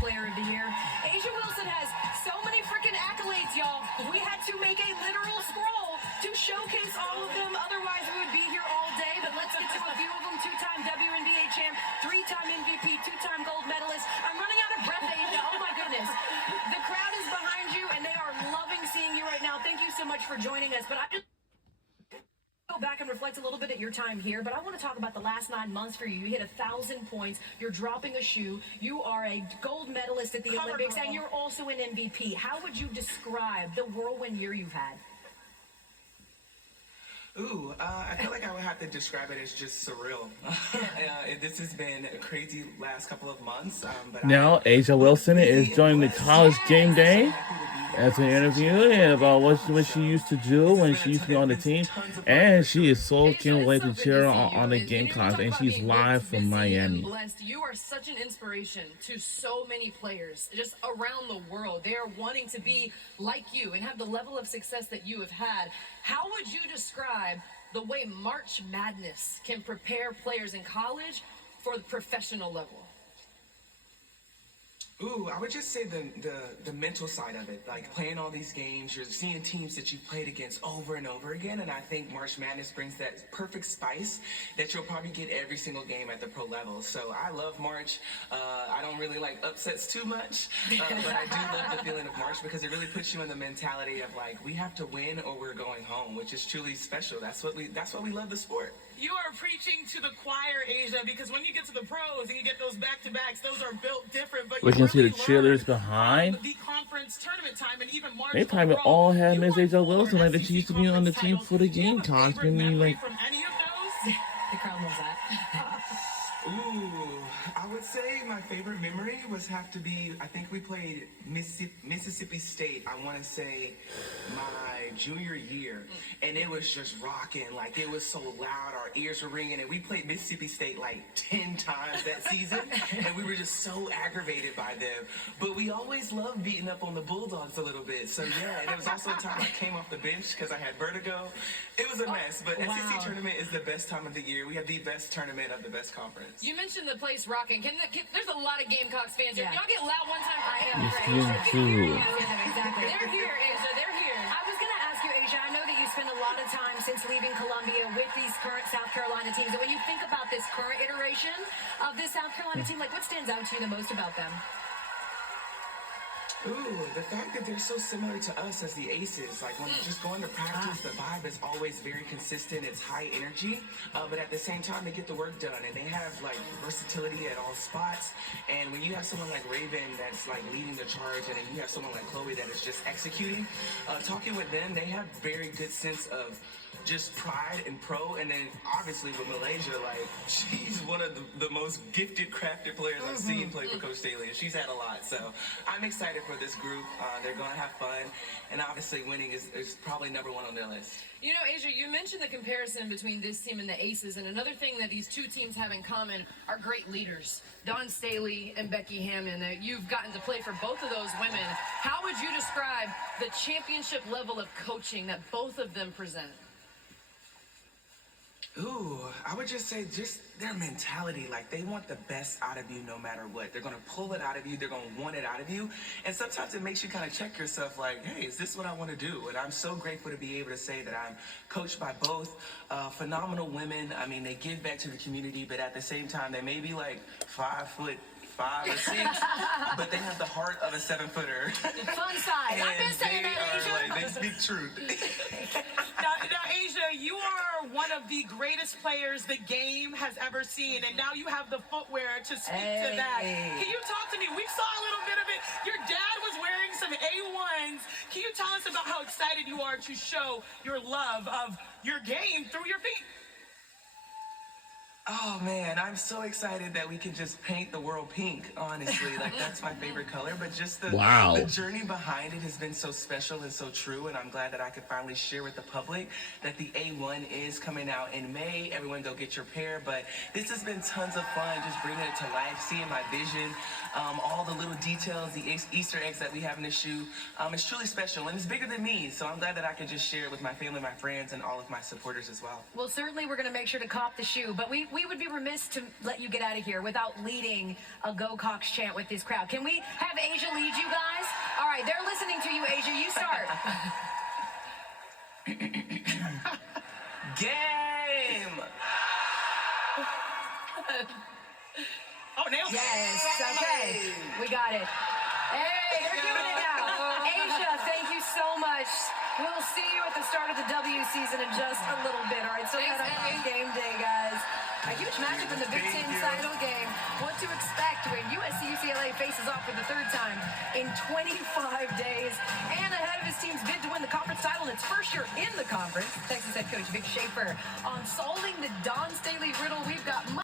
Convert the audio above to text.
Player of the Year. Asia Wilson has so many freaking accolades, y'all. We had to make a literal scroll to showcase all of them. Otherwise, we would be here all day. But let's get to a few of them. Two-time WNBA champ, three-time MVP, two-time gold medalist. I'm running out of breath, Asia. Oh, my goodness. The crowd is behind you, and they are loving seeing you right now. Thank you so much for joining us. But I just go back and reflect a little bit at your time here, but I want to talk about the last 9 months for you. You hit 1,000 points. You're dropping a shoe. You are a gold medalist at the Olympics, and you're also an MVP. How would you describe the whirlwind year you've had? Ooh, I feel like I would have to describe it as just surreal. This has been a crazy last couple of months. But now, Asia Wilson is joining the College Game Day as an interview about what she used to do when she used to be on the team. And she is so can't wait to cheer on the Gamecocks. And she's live from Miami. You are such an inspiration to so many players just around the world. They are wanting to be like you and have the level of success that you have had. How would you describe the way March Madness can prepare players in college for the professional level? Ooh, I would just say the mental side of it, like playing all these games, you're seeing teams that you've played against over and over again, and I think March Madness brings that perfect spice that you'll probably get every single game at the pro level. So I love March. I don't really like upsets too much, but I do love the feeling of March because it really puts you in the mentality of like, we have to win or we're going home, which is truly special. That's why we love the sport. You are preaching to the choir, Asia, because when you get to the pros and you get those back-to-backs, those are built different. But We can see the really cheerleaders behind. The conference tournament time and even March They probably all had Miss Asia Wilson, like that she used to be on the team for the Gamecocks. From any of those? The crowd loves that. Ooh, I would say my favorite memory have to be, I think we played Mississippi State, I want to say my junior year, and it was just rocking, like it was so loud, our ears were ringing, and we played Mississippi State like 10 times that season, and we were just so aggravated by them, but we always loved beating up on the Bulldogs a little bit, so yeah, and it was also a time I came off the bench because I had vertigo. It was a mess, but wow. SEC tournament is the best time of the year. We have the best tournament of the best conference. You mentioned the place rocking. There's a lot of Gamecocks fans here. Yeah. Y'all get loud one time for Asia. Exactly. They're here, Asia. They're here. I was going to ask you, Asia, I know that you spend a lot of time since leaving Columbia with these current South Carolina teams. And when you think about this current iteration of this South Carolina team, like what stands out to you the most about them? Ooh, the fact that they're so similar to us as the Aces. Like when you're just going to practice, the vibe is always very consistent. It's high energy, but at the same time, they get the work done, and they have like versatility at all spots. And when you have someone like Raven that's like leading the charge, and then you have someone like Chloe that is just executing, talking with them, they have very good sense of just pride and pro, and then obviously with Malaysia, like she's one of the most gifted, crafted players I've seen play for Coach Staley, and she's had a lot. So I'm excited for this group. They're going to have fun, and obviously winning is probably number one on their list. You know, Asia, you mentioned the comparison between this team and the Aces, and another thing that these two teams have in common are great leaders. Dawn Staley and Becky Hammon. You've gotten to play for both of those women. How would you describe the championship level of coaching that both of them present? Ooh, I would just say just their mentality, like they want the best out of you no matter what. They're going to pull it out of you. They're going to want it out of you. And sometimes it makes you kind of check yourself like, hey, is this what I want to do? And I'm so grateful to be able to say that I'm coached by both phenomenal women. I mean, they give back to the community, but at the same time, they may be like 5'5" or 6, but they have the heart of a 7-footer. Fun size. I've been saying that, Asia. Like, they speak truth. Now, Asia, you are one of the greatest players the game has ever seen, and now you have the footwear to speak to that. Can you talk to me? We saw a little bit of it. Your dad was wearing some A1s. Can you tell us about how excited you are to show your love of your game through your feet? Oh man, I'm so excited that we can just paint the world pink, honestly. Like that's my favorite color, but just the journey behind it has been so special and so true, and I'm glad that I could finally share with the public that the A1 is coming out in May. Everyone go get your pair, but this has been tons of fun, just bringing it to life, seeing my vision all the little details, the Easter eggs that we have in this shoe. It's truly special, and it's bigger than me, so I'm glad that I can just share it with my family, my friends, and all of my supporters as well. Well, certainly we're going to make sure to cop the shoe, but we would be remiss to let you get out of here without leading a Go Cox chant with this crowd. Can we have Asia lead you guys? All right, they're listening to you, Asia. You start. Game! Oh, nailed it. Yes, okay. We got it. Hey, they're doing it now. Asia, thank you so much. We'll see you at the start of the W season in just a little bit. All right, so head on game day, guys. A huge matchup in the Big Ten title game. What to expect when USC-UCLA faces off for the third time in 25 days. And ahead of his team's bid to win the conference title in its first year in the conference, Texas head coach Vic Schaefer on solving the Don Staley riddle. We've got